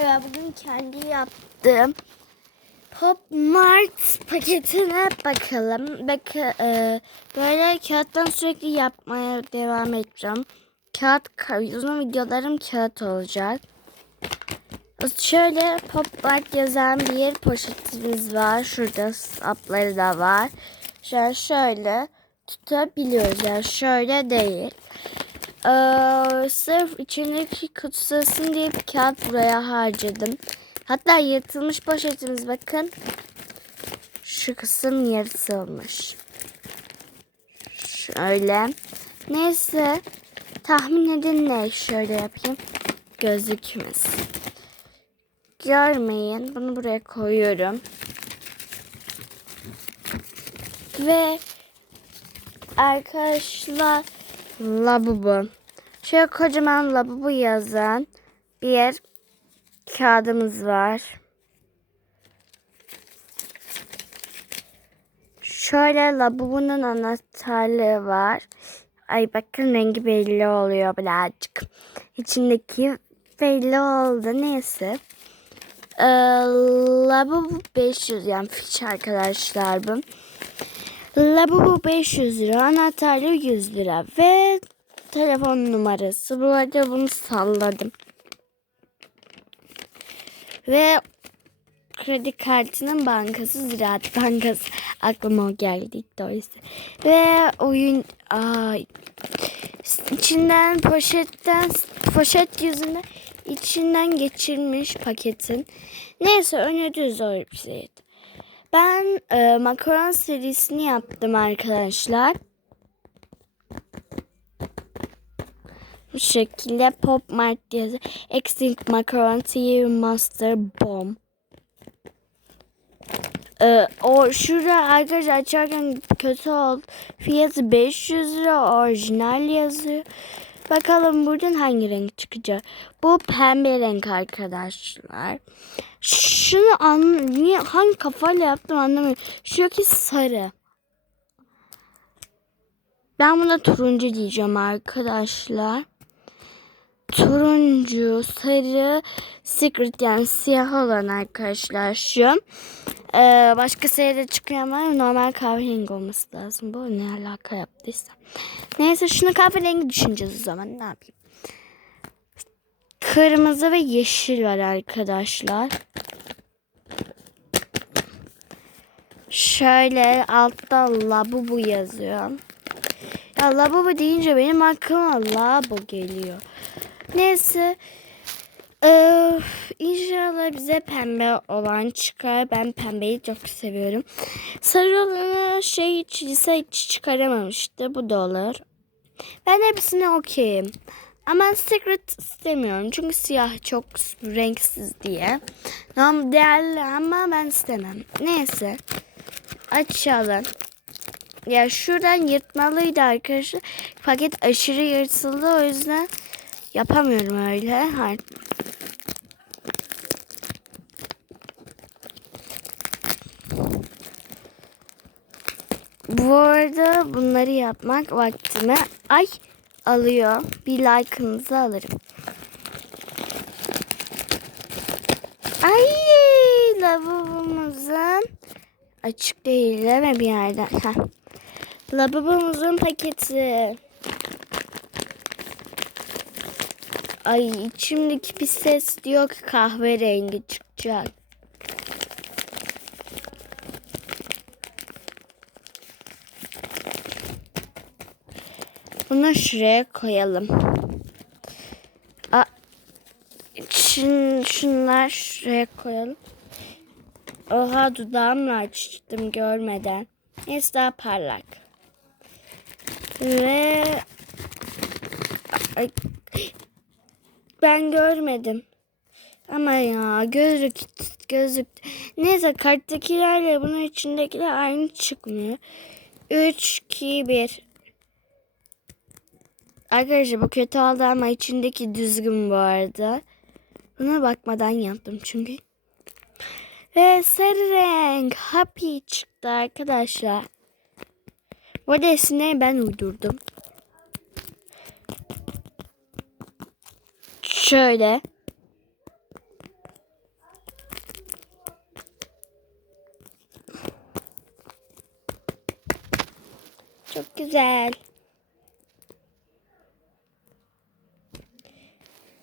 Merhaba bugün kendi yaptığım Pop Mart paketine bakalım. Bak e, böyle kağıttan sürekli yapmaya devam edeceğim. Kağıt uzun videolarım kağıt olacak. Şöyle Pop Mart yazan bir poşetimiz var. Şurada sapları da var. Şöyle şöyle tutabiliyoruz. Yani şöyle değil. Ee, sırf içindeki kutusasın diye kağıt buraya harcadım. Hatta yırtılmış poşetimiz bakın. Şu kısım yırtılmış. Şöyle. Neyse. Tahmin edin ne? Şöyle yapayım. Gözükmez. Görmeyin. Bunu buraya koyuyorum. Ve arkadaşlar Labubu. Şöyle kocaman labubu yazan bir kağıdımız var. Şöyle labubunun anahtarlığı var. Ay bakın rengi belli oluyor birazcık. İçindeki belli oldu. Neyse. Ee, labubu 500 yani fiş arkadaşlar bu. Lavabo 500 lira, anahtarlığı 100 lira ve telefon numarası. Bu arada bunu salladım. Ve kredi kartının bankası Ziraat Bankası. Aklıma o geldi dolayısıyla. Ve oyun ay, içinden poşetten poşet yüzünden içinden geçirmiş paketin. Neyse önü düz o şeydi. Ben e, makaron serisini yaptım arkadaşlar. Bu şekilde Pop Mart yazı. Extinct Macaron Tea Master Bomb. Ee, o şurada arkadaşlar açarken kötü oldu. Fiyatı 500 lira orijinal yazıyor. Bakalım buradan hangi renk çıkacak. Bu pembe renk arkadaşlar. Şunu an niye hangi kafayla yaptım anlamıyorum. Şuradaki sarı. Ben buna turuncu diyeceğim arkadaşlar. Turuncu, sarı, secret yani siyah olan arkadaşlar şu. Ee, başka sayıda çıkıyor ama normal kahverengi olması lazım. Bu ne alaka yaptıysa. Neyse şunu kahverengi düşüneceğiz o zaman ne yapayım. Kırmızı ve yeşil var arkadaşlar. Şöyle altta labubu yazıyor. Ya labubu deyince benim aklıma labu geliyor. Neyse. Ee, inşallah bize pembe olan çıkar. Ben pembeyi çok seviyorum. Sarı olanı şey hiç lise hiç çıkaramamıştı. Bu da olur. Ben hepsine okeyim. Ama secret istemiyorum. Çünkü siyah çok renksiz diye. Tamam değerli ama ben istemem. Neyse. Açalım. Ya şuradan yırtmalıydı arkadaşlar. Paket aşırı yırtıldı o yüzden yapamıyorum öyle. Artık. Bu arada bunları yapmak vaktimi ay alıyor. Bir like'ınızı alırım. Ay lavabomuzun açık değil değil mi bir yerden? Heh. Lavabomuzun paketi. Ay içimdeki bir ses diyor ki kahverengi çıkacak. Bunu şuraya koyalım. Aa, şun, şunlar şuraya koyalım. Oha dudağımla açtım görmeden. Neyse daha parlak. Ve Ay, ben görmedim. Ama ya gözlük gözlük. Neyse karttakilerle bunun içindekiler aynı çıkmıyor. 3 2 1 Arkadaşlar bu kötü oldu ama içindeki düzgün bu arada. Buna bakmadan yaptım çünkü. Ve sarı renk happy çıktı arkadaşlar. Bu arada ben uydurdum. Şöyle. Çok güzel.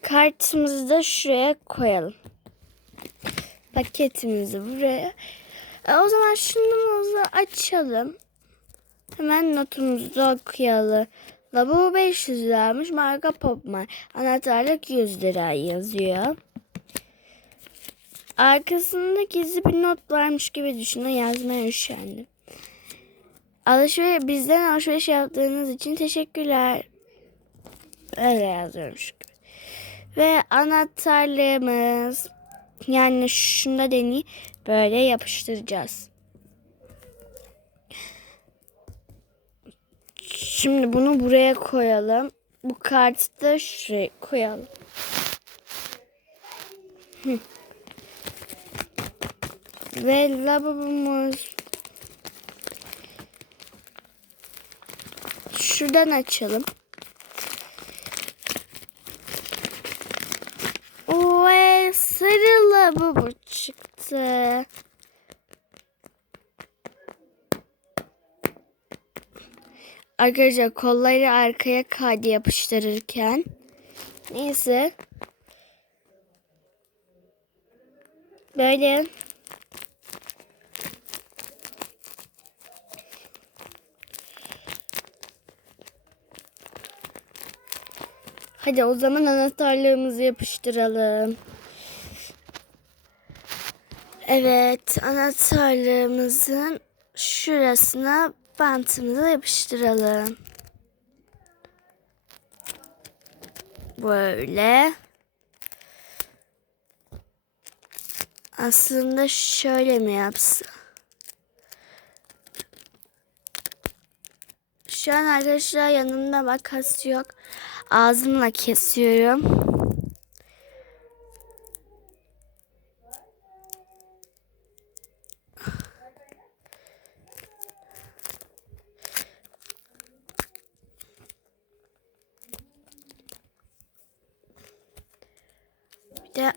Kartımızı da şuraya koyalım. Paketimizi buraya. E, o zaman şimdi açalım. Hemen notumuzu okuyalım. Lavabo 500 liraymış. Marka Popman. Anahtarlık 100 lira yazıyor. Arkasında gizli bir not varmış gibi düşünün. Yazmaya üşendim. Alışveriş, bizden alışveriş yaptığınız için teşekkürler. Öyle yazıyormuş gibi. Ve anahtarlığımız. Yani şunda deney böyle yapıştıracağız. Şimdi bunu buraya koyalım. Bu kartı da şuraya koyalım. Ve lavabomuz. Şuradan açalım. Ve sarı lavabo çıktı. Arkadaşlar kolları arkaya kaydı yapıştırırken. Neyse. Böyle. Hadi o zaman anahtarlığımızı yapıştıralım. Evet, anahtarlığımızın şurasına bantımızı yapıştıralım. Böyle. Aslında şöyle mi yapsam? Şu an arkadaşlar yanımda makas yok. Ağzımla kesiyorum. De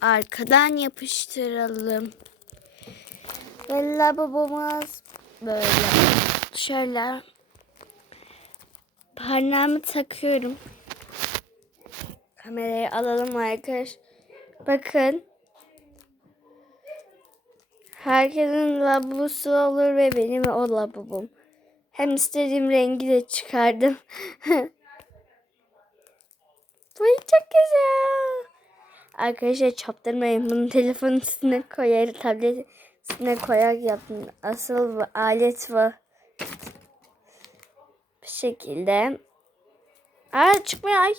arkadan yapıştıralım. Ve lavabomuz böyle. Şöyle parmağımı takıyorum. Kamerayı alalım arkadaş. Bakın. Herkesin lavabosu olur ve benim o lavabom. Hem istediğim rengi de çıkardım. Ay çok güzel. Arkadaşlar çaptırmayın. Bunu telefonun üstüne koyar, tablet üstüne koyar yaptım. Asıl bu alet bu. Bu şekilde. Aa çıkmıyor ay.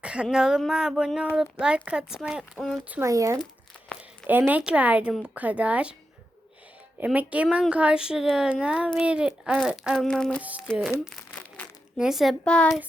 Kanalıma abone olup like atmayı unutmayın. Emek verdim bu kadar. Emeklerimin karşılığını ver, al, almamı istiyorum. Neyse bye.